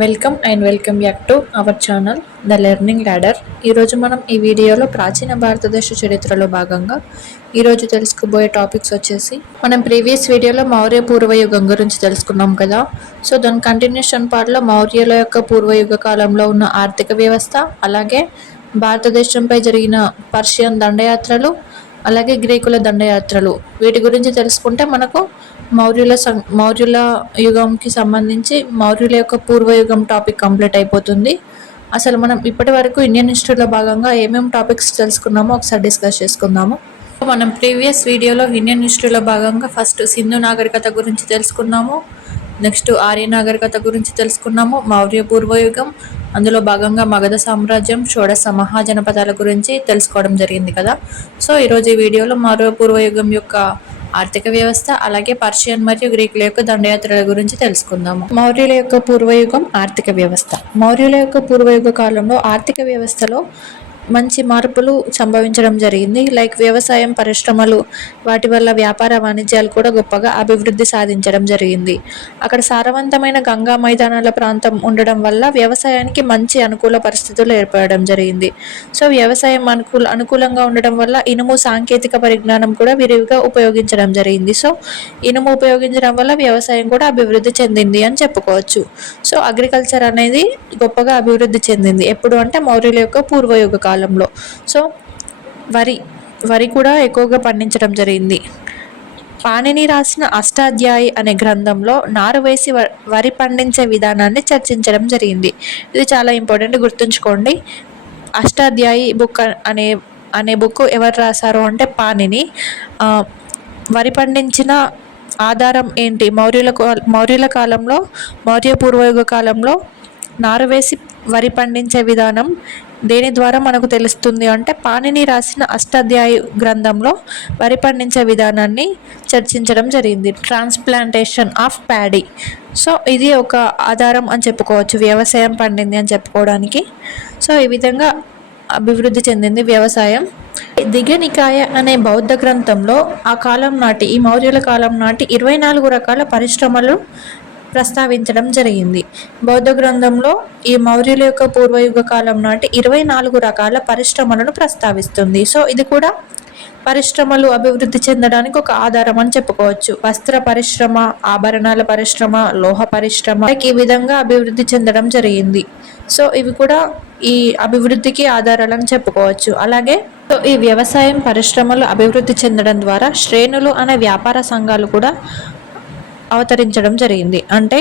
Welcome back to our channel the learning ladder. ఈరోజు మనం ఈ వీడియోలో ప్రాచీన భారతదేశ చరిత్రలో భాగంగా ఈరోజు తెలుసుకోబోయే టాపిక్స్ వచ్చేసి మనం ప్రీవియస్ వీడియోలో మౌర్య పూర్వయుగం గురించి తెలుసుకున్నాం కదా. సో దాని కంటిన్యూషన్ పార్ట్లో మౌర్యుల యొక్క పూర్వయుగ కాలంలో ఉన్న ఆర్థిక వ్యవస్థ, అలాగే భారతదేశంపై జరిగిన పర్షియన్ దండయాత్రలు, అలాగే గ్రీకుల దండయాత్రలు, వీటి గురించి తెలుసుకుంటే మనకు మౌర్యుల యుగంకి సంబంధించి మౌర్యుల యొక్క పూర్వయుగం టాపిక్ కంప్లీట్ అయిపోతుంది. అసలు మనం ఇప్పటి వరకు ఇండియన్ హిస్టరీలో భాగంగా ఏమేమి టాపిక్స్ తెలుసుకున్నామో ఒకసారి డిస్కస్ చేసుకుందాము. మనం ప్రీవియస్ వీడియోలో ఇండియన్ హిస్టరీలో భాగంగా ఫస్ట్ సింధు నాగరికత గురించి తెలుసుకున్నాము, నెక్స్ట్ ఆర్య నాగరికత గురించి తెలుసుకున్నాము, మౌర్య పూర్వయుగం, అందులో భాగంగా మగధ సామ్రాజ్యం, షోడశ మహాజనపదాల గురించి తెలుసుకోవడం జరిగింది కదా. సో ఈరోజు ఈ వీడియోలో మౌర్య పూర్వయుగం యొక్క ఆర్థిక వ్యవస్థ, అలాగే పర్షియన్ మరియు గ్రీకుల యొక్క దండయాత్రల గురించి తెలుసుకుందాము. మౌర్యుల యొక్క పూర్వయుగం ఆర్థిక వ్యవస్థ. మౌర్యుల యొక్క పూర్వయుగ కాలంలో ఆర్థిక వ్యవస్థలో మంచి మార్పులు సంభవించడం జరిగింది. లైక్ వ్యవసాయం, పరిశ్రమలు, వాటి వల్ల వ్యాపార వాణిజ్యాలు కూడా గొప్పగా అభివృద్ధి సాధించడం జరిగింది. అక్కడ సారవంతమైన గంగా మైదానాల ప్రాంతం ఉండడం వల్ల వ్యవసాయానికి మంచి అనుకూల పరిస్థితులు ఏర్పడడం జరిగింది. సో వ్యవసాయం అనుకూలంగా ఉండడం వల్ల ఇనుము సాంకేతిక పరిజ్ఞానం కూడా విరివిగా ఉపయోగించడం జరిగింది. సో ఇనుము ఉపయోగించడం వల్ల వ్యవసాయం కూడా అభివృద్ధి చెందింది అని చెప్పుకోవచ్చు. సో అగ్రికల్చర్ అనేది గొప్పగా అభివృద్ధి చెందింది ఎప్పుడు అంటే మౌర్యుల యొక్క పూర్వయుగ కాలంలో. సో వరి కూడా ఎక్కువగా పండించడం జరిగింది. పాణిని రాసిన అష్టాధ్యాయి అనే గ్రంథంలో నారు వేసి వరి పండించే విధానాన్ని చర్చించడం జరిగింది. ఇది చాలా ఇంపార్టెంట్, గుర్తుంచుకోండి. అష్టాధ్యాయి బుక్ అనే బుక్ ఎవరు రాశారు అంటే పాణిని. వరి పండించిన ఆధారం ఏంటి? మౌర్యుల కాలంలో, మౌర్య పూర్వయుగ కాలంలో నారు వేసి వరి పండించే విధానం దేని ద్వారా మనకు తెలుస్తుంది అంటే పాణిని రాసిన అష్టాధ్యాయి గ్రంథంలో వరి పండించే విధానాన్ని చర్చించడం జరిగింది. Transplantation of paddy. సో ఇది ఒక ఆధారం అని చెప్పుకోవచ్చు, వ్యవసాయం పండింది అని చెప్పుకోవడానికి. సో ఈ విధంగా అభివృద్ధి చెందింది వ్యవసాయం. దిగనికాయ అనే బౌద్ధ గ్రంథంలో ఆ కాలం నాటి, ఈ మౌర్యుల కాలం నాటి 24 రకాల పరిశ్రమలు ప్రస్తావించడం జరిగింది. బౌద్ధ గ్రంథంలో ఈ మౌర్యుల యొక్క పూర్వయుగ కాలం నాటి 24 రకాల పరిశ్రమలను ప్రస్తావిస్తుంది. సో ఇది కూడా పరిశ్రమలు అభివృద్ధి చెందడానికి ఒక ఆధారం అని చెప్పుకోవచ్చు. వస్త్ర పరిశ్రమ, ఆభరణాల పరిశ్రమ, లోహ పరిశ్రమ ఈ విధంగా అభివృద్ధి చెందడం జరిగింది. సో ఇవి కూడా ఈ అభివృద్ధికి ఆధారాలని చెప్పుకోవచ్చు. అలాగే ఈ వ్యవసాయం, పరిశ్రమలు అభివృద్ధి చెందడం ద్వారా శ్రేణులు అనే వ్యాపార సంఘాలు కూడా అవతరించడం జరిగింది. అంటే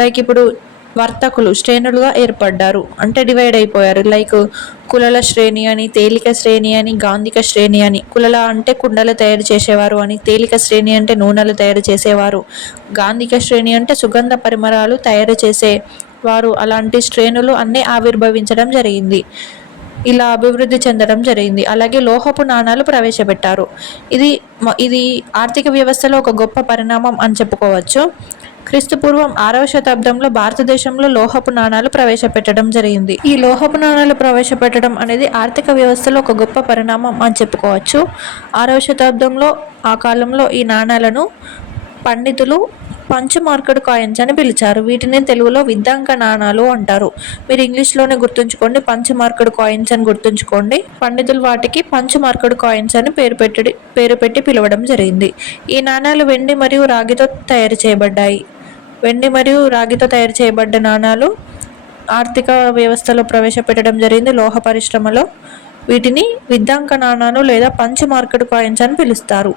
లైక్ ఇప్పుడు వర్తకులు శ్రేణులుగా ఏర్పడ్డారు, అంటే డివైడ్ అయిపోయారు. లైక్ కులల శ్రేణి అని, తేలిక శ్రేణి అని, గాంధిక శ్రేణి అని. కులల అంటే కుండలు తయారు చేసేవారు అని, తేలిక శ్రేణి అంటే నూనెలు తయారు చేసేవారు, గాంధిక శ్రేణి అంటే సుగంధ పరిమళాలు తయారు చేసేవారు. అలాంటి శ్రేణులు అన్నీ ఆవిర్భవించడం జరిగింది, ఇలా అభివృద్ధి చెందడం జరిగింది. అలాగే లోహపు నాణాలు ప్రవేశపెట్టారు. ఇది ఆర్థిక వ్యవస్థలో ఒక గొప్ప పరిణామం అని చెప్పుకోవచ్చు. క్రీస్తుపూర్వం 6వ శతాబ్దంలో భారతదేశంలో లోహపు నాణాలు ప్రవేశపెట్టడం జరిగింది. ఈ లోహపు నాణాలు ప్రవేశపెట్టడం అనేది ఆర్థిక వ్యవస్థలో ఒక గొప్ప పరిణామం అని చెప్పుకోవచ్చు. 6వ శతాబ్దంలో ఆ కాలంలో ఈ నాణాలను పండితులు పంచ్ మార్కెడ్ కాయిన్స్ అని పిలిచారు. వీటిని తెలుగులో విద్యాంక నాణాలు అంటారు. మీరు ఇంగ్లీష్లోనే గుర్తుంచుకోండి, పంచ్ మార్కెడ్ కాయిన్స్ అని గుర్తుంచుకోండి. పండితులు వాటికి పంచ్ మార్కెడ్ కాయిన్స్ అని పేరు పెట్టి పిలవడం జరిగింది. ఈ నాణాలు వెండి మరియు రాగితో తయారు చేయబడ్డాయి. వెండి మరియు రాగితో తయారు చేయబడ్డ నాణాలు ఆర్థిక వ్యవస్థలో ప్రవేశపెట్టడం జరిగింది. లోహ పరిశ్రమలో వీటిని విద్యాంక నాణాలు లేదా పంచ్ మార్కెడ్ కాయిన్స్ అని పిలుస్తారు.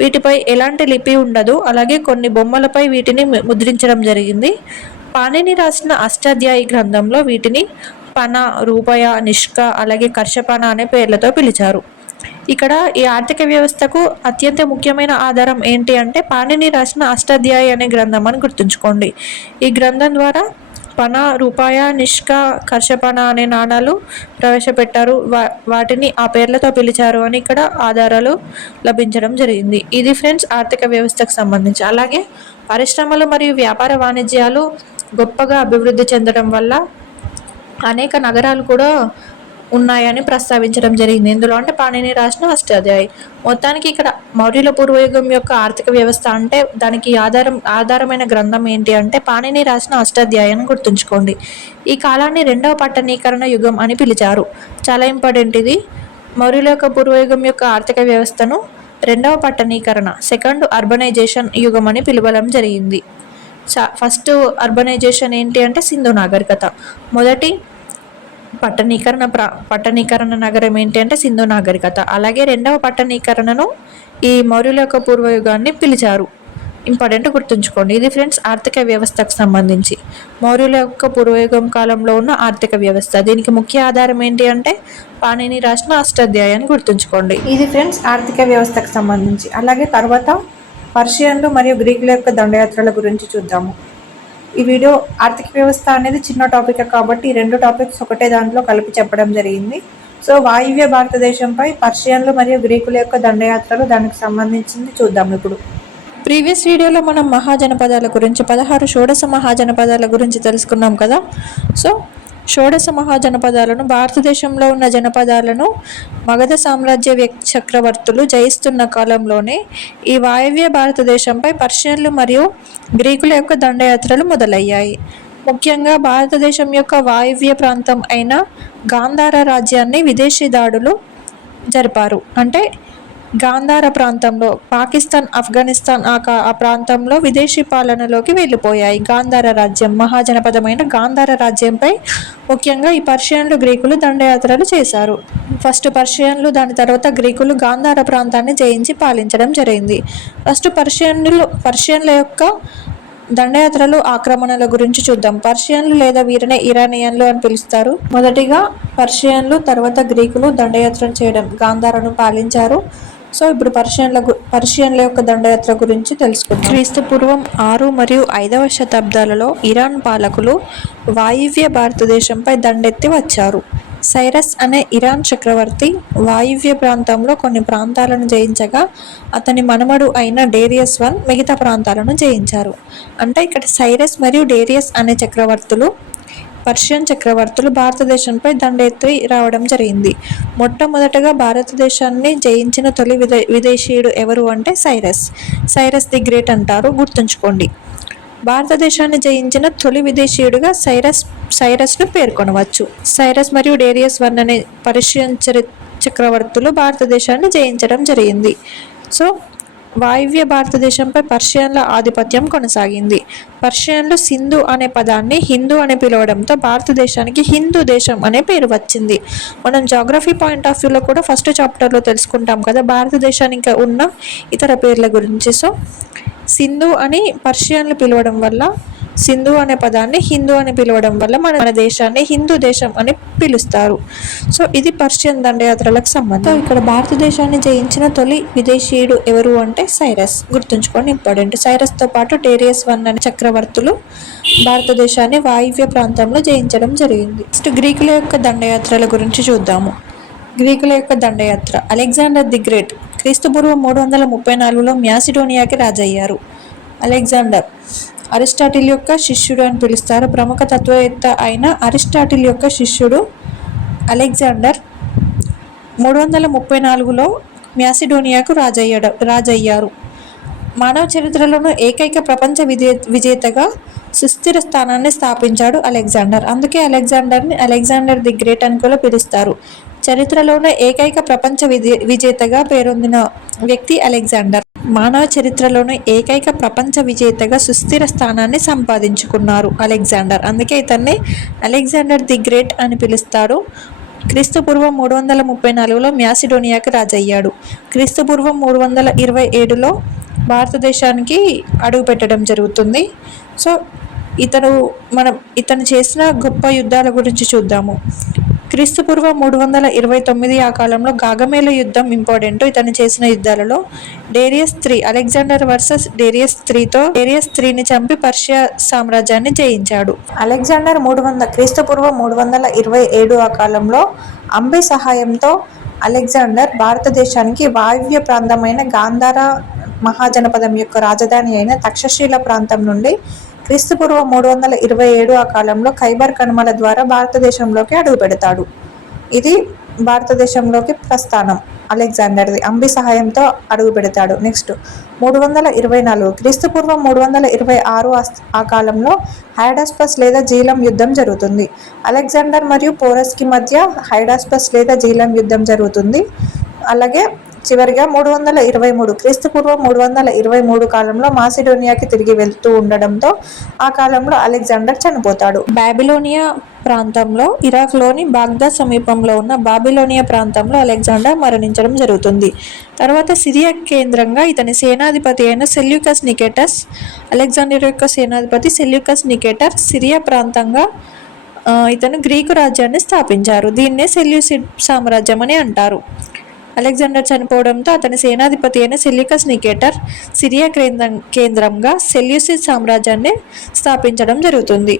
వీటిపై ఎలాంటి లిపి ఉండదు, అలాగే కొన్ని బొమ్మలపై వీటిని ముద్రించడం జరిగింది. పాణిని రాసిన అష్టాధ్యాయి గ్రంథంలో వీటిని పన, రూపాయ, నిష్క, అలాగే కర్షపణ అనే పేర్లతో పిలిచారు. ఇక్కడ ఈ ఆర్థిక వ్యవస్థకు అత్యంత ముఖ్యమైన ఆధారం ఏంటి అంటే పాణిని రాసిన అష్టాధ్యాయి అనే గ్రంథం అని గుర్తుంచుకోండి. ఈ గ్రంథం ద్వారా పన, రూపాయ, నిష్క, కర్షపణ అనే నాణాలు ప్రవేశపెట్టారు. వాటిని ఆ పేర్లతో పిలిచారు అని ఇక్కడ ఆధారాలు లభించడం జరిగింది. ఇది ఫ్రెండ్స్ ఆర్థిక వ్యవస్థకు సంబంధించి. అలాగే పరిశ్రమలు మరియు వ్యాపార వాణిజ్యాలు గొప్పగా అభివృద్ధి చెందడం వల్ల అనేక నగరాలు కూడా ఉన్నాయని ప్రస్తావించడం జరిగింది. ఇందులో అంటే పాణిని రాసిన అష్టాధ్యాయి. మొత్తానికి ఇక్కడ మౌర్యుల పూర్వయుగం యొక్క ఆర్థిక వ్యవస్థ అంటే దానికి ఆధారమైన గ్రంథం ఏంటి అంటే పాణిని రాసిన అష్టాధ్యాయాన్ని గుర్తుంచుకోండి. ఈ కాలాన్ని రెండవ పట్టణీకరణ యుగం అని పిలిచారు. చాలా ఇంపార్టెంట్ ఇది. మౌర్యుల యొక్క పూర్వయుగం యొక్క ఆర్థిక వ్యవస్థను రెండవ పట్టణీకరణ, సెకండ్ అర్బనైజేషన్ యుగం అని పిలవడం జరిగింది. ఫస్ట్ అర్బనైజేషన్ ఏంటి అంటే సింధు నాగరికత. మొదటి పట్టణీకరణ నగరం ఏంటి అంటే సింధు నాగరికత. అలాగే రెండవ పట్టణీకరణను ఈ మౌర్యుల యొక్క పూర్వయుగాన్ని పిలిచారు. ఇంపార్టెంట్ గుర్తుంచుకోండి. ఇది ఫ్రెండ్స్ ఆర్థిక వ్యవస్థకు సంబంధించి మౌర్యుల యొక్క పూర్వయుగం కాలంలో ఉన్న ఆర్థిక వ్యవస్థ. దీనికి ముఖ్య ఆధారం ఏంటి అంటే పాణిని రాసిన అష్టాధ్యాయాన్ని గుర్తుంచుకోండి. ఇది ఫ్రెండ్స్ ఆర్థిక వ్యవస్థకు సంబంధించి. అలాగే తర్వాత పర్షియన్లు మరియు గ్రీకుల యొక్క దండయాత్రల గురించి చూద్దాము. ఈ వీడియో ఆర్థిక వ్యవస్థ అనేది చిన్న టాపిక్ కాబట్టి ఈ రెండు టాపిక్స్ ఒకటే దాంట్లో కలిపి చెప్పడం జరిగింది. సో వాయువ్య భారతదేశంపై పర్షియన్లు మరియు గ్రీకుల యొక్క దండయాత్రలు, దానికి సంబంధించింది చూద్దాం ఇప్పుడు. ప్రీవియస్ వీడియోలో మనం మహాజనపదాల గురించి 16 షోడశ మహాజనపదాల గురించి తెలుసుకున్నాం కదా. సో షోడశ మహాజనపదాలను, భారతదేశంలో ఉన్న జనపదాలను మగధ సామ్రాజ్య చక్రవర్తులు జయిస్తున్న కాలంలోనే ఈ వాయవ్య భారతదేశంపై పర్షియన్లు మరియు గ్రీకుల యొక్క దండయాత్రలు మొదలయ్యాయి. ముఖ్యంగా భారతదేశం యొక్క వాయువ్య ప్రాంతం అయిన గాంధార రాజ్యాన్ని విదేశీ దాడులు జరిపారు. అంటే గాంధార ప్రాంతంలో పాకిస్తాన్, ఆఫ్ఘనిస్తాన్ ఆ ప్రాంతంలో విదేశీ పాలనలోకి వెళ్ళిపోయాయి. గాంధార రాజ్యం, మహాజనపదమైన గాంధార రాజ్యంపై ముఖ్యంగా ఈ పర్షియన్లు, గ్రీకులు దండయాత్రలు చేశారు. ఫస్ట్ పర్షియన్లు, దాని తర్వాత గ్రీకులు గాంధార ప్రాంతాన్ని జయించి పాలించడం జరిగింది. ఫస్ట్ పర్షియన్ల యొక్క దండయాత్రలు, ఆక్రమణల గురించి చూద్దాం. పర్షియన్లు లేదా వీరిని ఇరానియన్లు అని పిలుస్తారు. మొదటిగా పర్షియన్లు, తర్వాత గ్రీకులు దండయాత్రలు చేయడం, గాంధారను పాలించారు. సో ఇప్పుడు పర్షియన్ల యొక్క దండయాత్ర గురించి తెలుసుకుందాం. క్రీస్తు పూర్వం 6 మరియు 5వ శతాబ్దాలలో ఇరాన్ పాలకులు వాయువ్య భారతదేశంపై దండెత్తి వచ్చారు. సైరస్ అనే ఇరాన్ చక్రవర్తి వాయువ్య ప్రాంతంలో కొన్ని ప్రాంతాలను జయించగా అతని మనమడు అయిన డేరియస్ I మిగతా ప్రాంతాలను జయించారు. అంటే ఇక్కడ సైరస్ మరియు డేరియస్ అనే పర్షియన్ చక్రవర్తులు భారతదేశంపై దండెత్తి రావడం జరిగింది. మొట్టమొదటగా భారతదేశాన్ని జయించిన తొలి విదేశీయుడు ఎవరు అంటే సైరస్ ది గ్రేట్ అంటారు, గుర్తుంచుకోండి. భారతదేశాన్ని జయించిన తొలి విదేశీయుడిగా సైరస్ను పేర్కొనవచ్చు. సైరస్ మరియు డేరియస్ I అనే పర్షియన్ చక్రవర్తులు భారతదేశాన్ని జయించడం జరిగింది. సో వాయువ్య భారతదేశంపై పర్షియన్ల ఆధిపత్యం కొనసాగింది. పర్షియన్లు సింధు అనే పదాన్ని హిందూ అని పిలవడంతో భారతదేశానికి హిందూ దేశం అనే పేరు వచ్చింది. మనం జాగ్రఫీ పాయింట్ ఆఫ్ వ్యూలో కూడా ఫస్ట్ చాప్టర్లో తెలుసుకుంటాం కదా భారతదేశానికి ఉన్న ఇతర పేర్ల గురించి. సో సింధు అని పర్షియన్లు పిలవడం వల్ల, సింధు అనే పదాన్ని హిందూ అని పిలవడం వల్ల మన దేశాన్ని హిందూ దేశం అని పిలుస్తారు. సో ఇది పర్షియన్ దండయాత్రలకు సంబంధం. ఇక్కడ భారతదేశాన్ని జయించిన తొలి విదేశీయుడు ఎవరు అంటే సైరస్, గుర్తుంచుకోండి, ఇంపార్టెంట్. సైరస్తో పాటు డేరియస్ I అనే చక్రవర్తులు భారతదేశాన్ని వాయువ్య ప్రాంతంలో జయించడం జరిగింది. నెక్స్ట్ గ్రీకుల యొక్క దండయాత్రల గురించి చూద్దాము. గ్రీకుల యొక్క దండయాత్ర. అలెగ్జాండర్ ది గ్రేట్ క్రీస్తుపూర్వం 334లో మ్యాసిడోనియాకి రాజయ్యారు. అలెగ్జాండర్ అరిస్టాటిల్ యొక్క శిష్యుడు అని పిలుస్తారు. ప్రముఖ తత్వవేత్త అయిన అరిస్టాటిల్ యొక్క శిష్యుడు అలెగ్జాండర్ 334లో మ్యాసిడోనియాకు రాజయ్యారు. మానవ చరిత్రలోనూ ఏకైక ప్రపంచ విజేతగా సుస్థిర స్థానాన్ని స్థాపించాడు అలెగ్జాండర్. అందుకే అలెగ్జాండర్ని అలెగ్జాండర్ ది గ్రేట్ అని కూడా పిలుస్తారు. చరిత్రలోనే ఏకైక ప్రపంచ విజేతగా పేరొందిన వ్యక్తి అలెగ్జాండర్. మానవ చరిత్రలోనే ఏకైక ప్రపంచ విజేతగా సుస్థిర స్థానాన్ని సంపాదించుకున్నారు అలెగ్జాండర్. అందుకే ఇతన్ని అలెగ్జాండర్ ది గ్రేట్ అని పిలుస్తారు. క్రీస్తుపూర్వం 334లో మ్యాసిడోనియాకి రాజయ్యాడు. క్రీస్తుపూర్వం 327లో భారతదేశానికి అడుగుపెట్టడం జరుగుతుంది. సో ఇతను చేసిన గొప్ప యుద్ధాల గురించి చూద్దాము. క్రీస్తుపూర్వం 329 ఆ కాలంలో గాగమేల యుద్ధం ఇంపార్టెంట్. ఇతను చేసిన యుద్ధాలలో Darius III, Alexander versus Darius IIIని చంపి పర్షియా సామ్రాజ్యాన్ని జయించాడు. అలెగ్జాండర్ క్రీస్తుపూర్వం 327 ఆ కాలంలో అంబి సహాయంతో అలెగ్జాండర్ భారతదేశానికి వాయువ్య ప్రాంతమైన గాంధార మహాజనపదం యొక్క రాజధాని అయిన తక్షశిల ప్రాంతం నుండి క్రీస్తుపూర్వం 327 ఆ కాలంలో ఖైబర్ కనుమల ద్వారా భారతదేశంలోకి అడుగుపెడతాడు. ఇది భారతదేశంలోకి ప్రస్థానం అలెగ్జాండర్ది అంబి సహాయంతో అడుగు పెడతాడు. నెక్స్ట్ 324 క్రీస్తుపూర్వం 326 ఆ కాలంలో హైడాస్పస్ లేదా జీలం యుద్ధం జరుగుతుంది. అలెగ్జాండర్ మరియు పోరస్కి మధ్య హైడాస్పస్ లేదా జీలం యుద్ధం జరుగుతుంది. అలాగే చివరిగా 323 క్రీస్తుపూర్వం 323 కాలంలో మాసిడోనియాకి తిరిగి వెళ్తూ ఉండడంతో ఆ కాలంలో అలెగ్జాండర్ చనిపోతాడు. బాబిలోనియా ప్రాంతంలో ఇరాక్లోని బాగ్దాద్ సమీపంలో ఉన్న బాబిలోనియా ప్రాంతంలో అలెగ్జాండర్ మరణించడం జరుగుతుంది. తర్వాత సిరియా కేంద్రంగా ఇతని సేనాధిపతి అయిన సెల్యూకస్ నికేటస్, అలెగ్జాండర్ యొక్క సేనాధిపతి సెల్యూకస్ నికేటర్ సిరియా ప్రాంతంగా ఇతను గ్రీకు రాజ్యాన్ని స్థాపించారు. దీన్నే సెల్యూసిడ్ సామ్రాజ్యం అని అంటారు. అలెగ్జాండర్ చనిపోవడంతో అతని సేనాధిపతి అయిన సెల్యూకస్ నికేటర్ సిరియా కేంద్రంగా సెల్యూసిడ్ సామ్రాజ్యాన్ని స్థాపించడం జరుగుతుంది.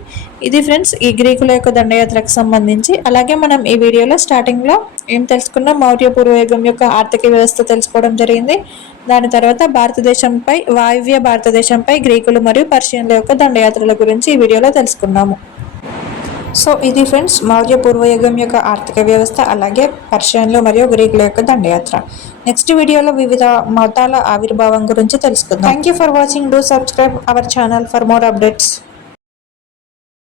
ఇది ఫ్రెండ్స్ ఈ గ్రీకుల యొక్క దండయాత్రకు సంబంధించి. అలాగే మనం ఈ వీడియోలో స్టార్టింగ్లో ఏం తెలుసుకున్నాం, మౌర్య పూర్వయుగం యొక్క ఆర్థిక వ్యవస్థ తెలుసుకోవడం జరిగింది. దాని తర్వాత వాయువ్య భారతదేశంపై గ్రీకులు మరియు పర్షియన్ల యొక్క దండయాత్రల గురించి ఈ వీడియోలో తెలుసుకున్నాము. సో ఇది ఫ్రెండ్స్ మౌర్య పూర్వయుగం యొక్క ఆర్థిక వ్యవస్థ, అలాగే పర్షియన్లు మరియు గ్రీకుల యొక్క దండయాత్ర. నెక్స్ట్ వీడియోలో వివిధ మతాల ఆవిర్భావం గురించి తెలుసుకుందాం. Thank you for watching. Do subscribe our channel for more updates.